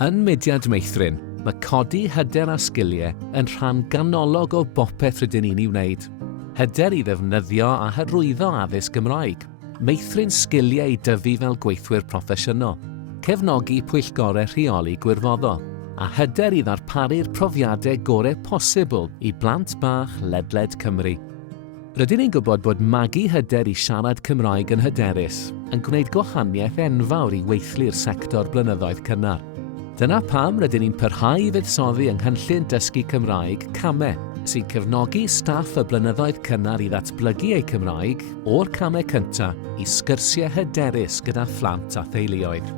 Yn mudiad meithrin, mae codi hyder a sgiliau yn rhan ganolog o bopeth rydyn ni'n ei wneud. Hyder i ddefnyddio a hyrwyddo addysg Gymraeg, meithrin sgiliau i dyfu fel gweithwyr proffesiynol, cefnogi pwyllgorau rheoli gwirfoddol, a hyder i ddarparu'r profiadau gorau posibl i blant bach ledled Cymru. Rydyn ni'n gwybod bod magu hyder i siarad Cymraeg yn hyderus yn gwneud gwahaniaeth enfawr i weithlu'r sector blynyddoedd cynnar. Dyna pam rydyn ni'n parhau i fuddsoddi yng Nghynllun Dysgu Cymraeg CAME, sy'n cefnogi staff y blynyddoedd cynnar i ddatblygu eu Cymraeg o'r camau cyntaf i sgyrsiau hyderus gyda phlant a theuluoedd.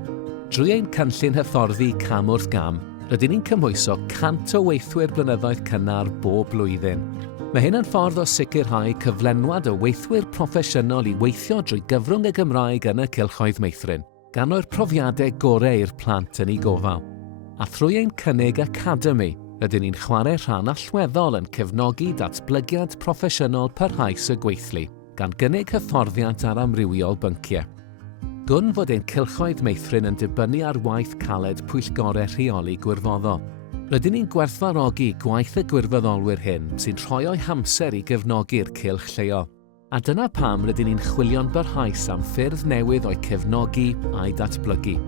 Drwy ein cynllun hyfforddi cam wrth gam, rydyn ni'n cymhwyso 100 o weithwyr blynyddoedd cynnar bob blwyddyn. Mae hyn yn ffordd o sicrhau cyflenwad o weithwyr proffesiynol i weithio drwy gyfrwng y Gymraeg yn y cylchoedd meithrin, gan o'r profiadau gorau i'r plant yn ei gofal. A thrwy ein cynnig academi, rydyn ni'n chwarae rhan allweddol yn cefnogi datblygiad proffesiynol parhaus y gweithlu, gan gynnig hyfforddiant ar amrywiol bynciau. Gwn fod ein cylchoedd meithrin yn dibynnu ar waith caled pwyllgorau rheoli gwirfoddol. Rydyn ni'n gwerthfawrogi gwaith y gwirfoddolwyr hyn sy'n rhoi o'i hamser i gefnogi'r cylch lleol. A dyna pam rydyn ni'n chwilio'n barhaus am ffyrdd newydd o'i cefnogi a'i datblygu.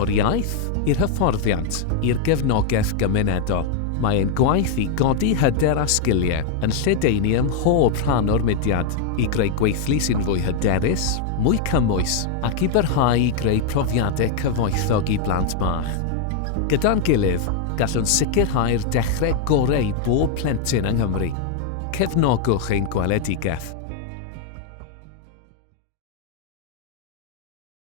O'r iaith i'r hyfforddiant i'r gefnogaeth gymunedol, mae ein gwaith i godi hyder a sgiliau yn lledaenu ym mhob rhan o'r mudiad i greu gweithlu sy'n fwy hyderus, mwy cymwys ac i barhau i greu profiadau cyfoethog i blant bach. Gyda'n gilydd, gallwn sicrhau'r dechrau gorau i bob plentyn yng Nghymru. Cefnogwch ein gweledigaeth.